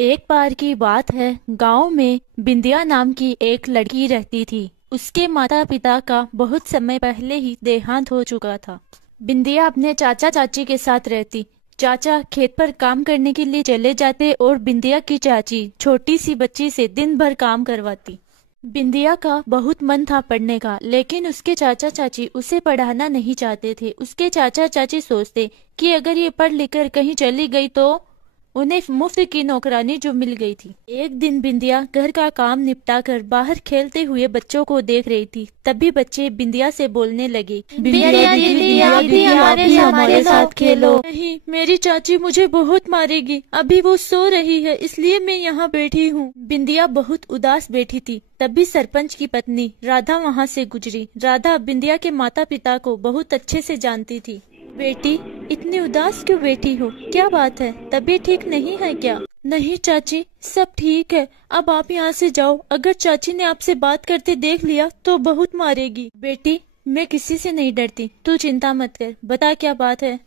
एक बार की बात है, गांव में बिंदिया नाम की एक लड़की रहती थी। उसके माता पिता का बहुत समय पहले ही देहांत हो चुका था। बिंदिया अपने चाचा चाची के साथ रहती। चाचा खेत पर काम करने के लिए चले जाते और बिंदिया की चाची छोटी सी बच्ची से दिन भर काम करवाती। बिंदिया का बहुत मन था पढ़ने का, लेकिन उसके चाचा चाची उसे पढ़ाना नहीं चाहते थे। उसके चाचा चाची सोचते कि अगर ये पढ़ लिख कर कहीं चली गई तो उन्हें मुफ्त की नौकरानी जो मिल गई थी। एक दिन बिंदिया घर का काम निपटा कर बाहर खेलते हुए बच्चों को देख रही थी। तभी बच्चे बिंदिया से बोलने लगे, बिंदिया दीदी आप भी हमारे साथ खेलो। नहीं, मेरी चाची मुझे बहुत मारेगी, अभी वो सो रही है इसलिए मैं यहाँ बैठी हूँ। बिंदिया बहुत उदास बैठी थी। तभी सरपंच की पत्नी राधा वहाँ से गुजरी। राधा बिंदिया के माता पिता को बहुत अच्छे से जानती थी। बेटी, इतनी उदास क्यों बैठी हो? क्या बात है, तबीयत ठीक नहीं है क्या? नहीं चाची, सब ठीक है। अब आप यहाँ से जाओ, अगर चाची ने आपसे बात करते देख लिया तो बहुत मारेगी। बेटी, मैं किसी से नहीं डरती, तू चिंता मत कर। बता क्या बात है?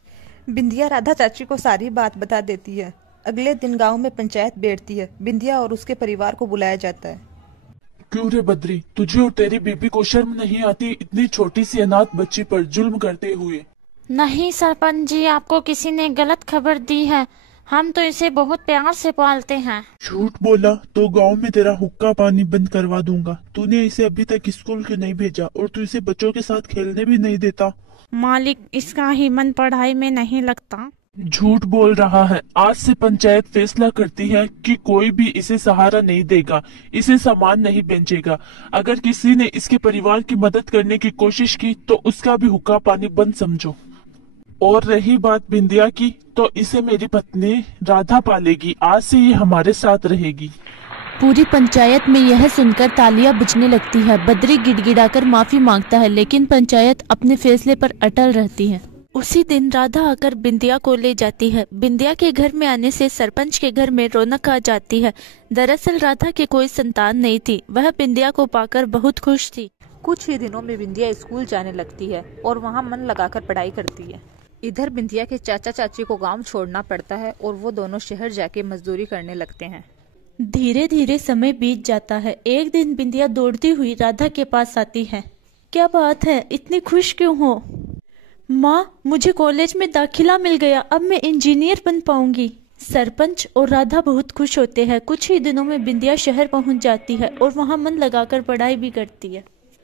बिंदिया राधा चाची को सारी बात बता देती है। अगले दिन गांव में पंचायत बैठती है। बिंदिया और उसके परिवार को बुलाया जाता है। क्यों रे बद्री, तुझे और तेरी बीबी को शर्म नहीं आती इतनी छोटी सी अनाथ बच्ची पर जुल्म करते हुए? नहीं सरपंच जी, आपको किसी ने गलत खबर दी है। हम तो इसे बहुत प्यार से पालते हैं। झूठ बोला तो गांव में तेरा हुक्का पानी बंद करवा दूंगा। तूने इसे अभी तक स्कूल क्यों नहीं भेजा और तू इसे बच्चों के साथ खेलने भी नहीं देता? मालिक, इसका ही मन पढ़ाई में नहीं लगता। झूठ बोल रहा है। आज से पंचायत फैसला करती है कि कोई भी इसे सहारा नहीं देगा, इसे सामान नहीं बेचेगा। अगर किसी ने इसके परिवार की मदद करने की कोशिश की तो उसका भी हुक्का पानी बंद समझो। और रही बात बिंदिया की, तो इसे मेरी पत्नी राधा पालेगी। आज से ये हमारे साथ रहेगी। पूरी पंचायत में यह सुनकर तालियां बजने लगती है। बद्री गिड़गिड़ाकर माफी मांगता है, लेकिन पंचायत अपने फैसले पर अटल रहती है। उसी दिन राधा आकर बिंदिया को ले जाती है। बिंदिया के घर में आने से सरपंच के घर में रौनक आ जाती है। दरअसल राधा की कोई संतान नहीं थी। वह बिंदिया को पाकर बहुत खुश थी। कुछ ही दिनों में बिंदिया स्कूल जाने लगती है और वहाँ मन लगाकर पढ़ाई करती है। इधर बिंदिया के चाचा चाची को गांव छोड़ना पड़ता है और वो दोनों शहर जाके मजदूरी करने लगते हैं। धीरे धीरे समय बीत जाता है। एक दिन बिंदिया दौड़ती हुई राधा के पास आती है। क्या बात है, इतनी खुश क्यों हो? माँ, मुझे कॉलेज में दाखिला मिल गया, अब मैं इंजीनियर बन पाऊंगी। सरपंच और राधा बहुत खुश होते हैं। कुछ ही दिनों में बिंदिया शहर पहुंच जाती है और वहां मन लगाकर पढ़ाई भी करती है।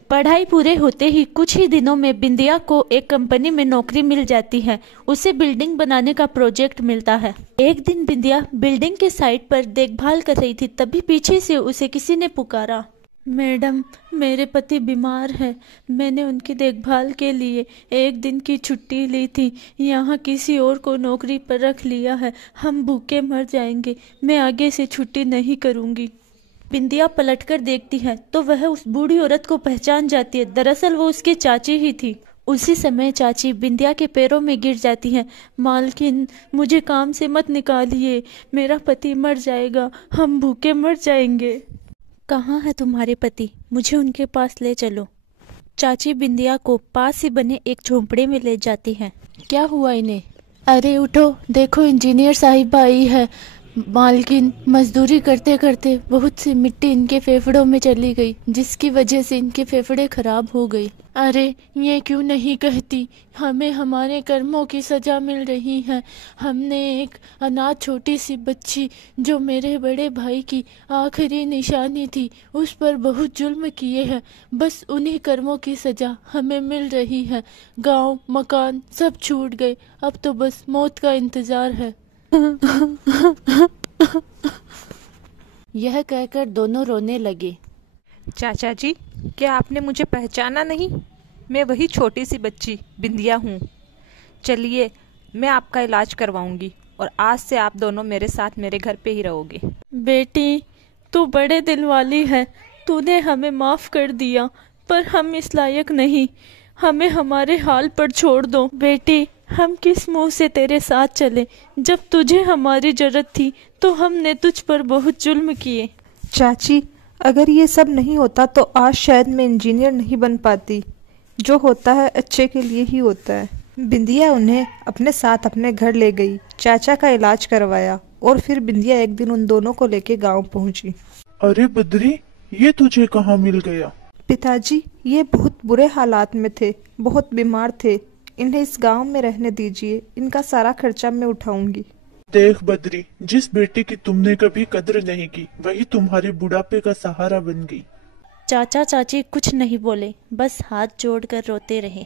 पढ़ाई पूरे होते ही कुछ ही दिनों में बिंदिया को एक कंपनी में नौकरी मिल जाती है। उसे बिल्डिंग बनाने का प्रोजेक्ट मिलता है। एक दिन बिंदिया बिल्डिंग के साइट पर देखभाल कर रही थी, तभी पीछे से उसे किसी ने पुकारा। मैडम, मेरे पति बीमार है, मैंने उनकी देखभाल के लिए एक दिन की छुट्टी ली थी। यहाँ किसी और को नौकरी पर रख लिया है, हम भूखे मर जाएंगे, मैं आगे से छुट्टी नहीं करूँगी। बिंदिया पलटकर देखती है तो वह उस बूढ़ी औरत को पहचान जाती है। दरअसल वो उसकी चाची ही थी। उसी समय चाची बिंदिया के पैरों में गिर जाती है। मालकिन, मुझे काम से मत निकालिए, मेरा पति मर जाएगा, हम भूखे मर जाएंगे। कहाँ है तुम्हारे पति? मुझे उनके पास ले चलो। चाची बिंदिया को पास ही बने एक झोंपड़े में ले जाती है। क्या हुआ इन्हें? अरे उठो, देखो इंजीनियर साहिबा आई है। मालकिन, मजदूरी करते करते बहुत सी मिट्टी इनके फेफड़ों में चली गई, जिसकी वजह से इनके फेफड़े खराब हो गई। अरे ये क्यों नहीं कहती? हमें हमारे कर्मों की सजा मिल रही है। हमने एक अनाथ छोटी सी बच्ची, जो मेरे बड़े भाई की आखिरी निशानी थी, उस पर बहुत जुल्म किए हैं। बस उन्हीं कर्मों की सजा हमें मिल रही है। गांव मकान सब छूट गए, अब तो बस मौत का इंतजार है। यह कहकर दोनों रोने लगे। चाचा जी, क्या आपने मुझे पहचाना नहीं? मैं वही छोटी सी बच्ची बिंदिया हूँ। चलिए, मैं आपका इलाज करवाऊंगी और आज से आप दोनों मेरे साथ मेरे घर पे ही रहोगे। बेटी, तू बड़े दिल वाली है, तूने हमें माफ कर दिया, पर हम इस लायक नहीं, हमें हमारे हाल पर छोड़ दो। बेटी, हम किस मुंह से तेरे साथ चले? जब तुझे हमारी जरूरत थी तो हमने तुझ पर बहुत जुल्म किए। चाची, अगर ये सब नहीं होता तो आज शायद मैं इंजीनियर नहीं बन पाती। जो होता है अच्छे के लिए ही होता है। बिंदिया उन्हें अपने साथ अपने घर ले गई, चाचा का इलाज करवाया और फिर बिंदिया एक दिन उन दोनों को लेके गांव पहुंची। अरे बद्री, ये तुझे कहाँ मिल गया? पिताजी, ये बहुत बुरे हालात में थे, बहुत बीमार थे। इन्हें इस गांव में रहने दीजिए, इनका सारा खर्चा मैं उठाऊंगी। देख बद्री, जिस बेटे की तुमने कभी कद्र नहीं की, वही तुम्हारे बुढ़ापे का सहारा बन गई। चाचा चाची कुछ नहीं बोले, बस हाथ जोड़कर रोते रहे।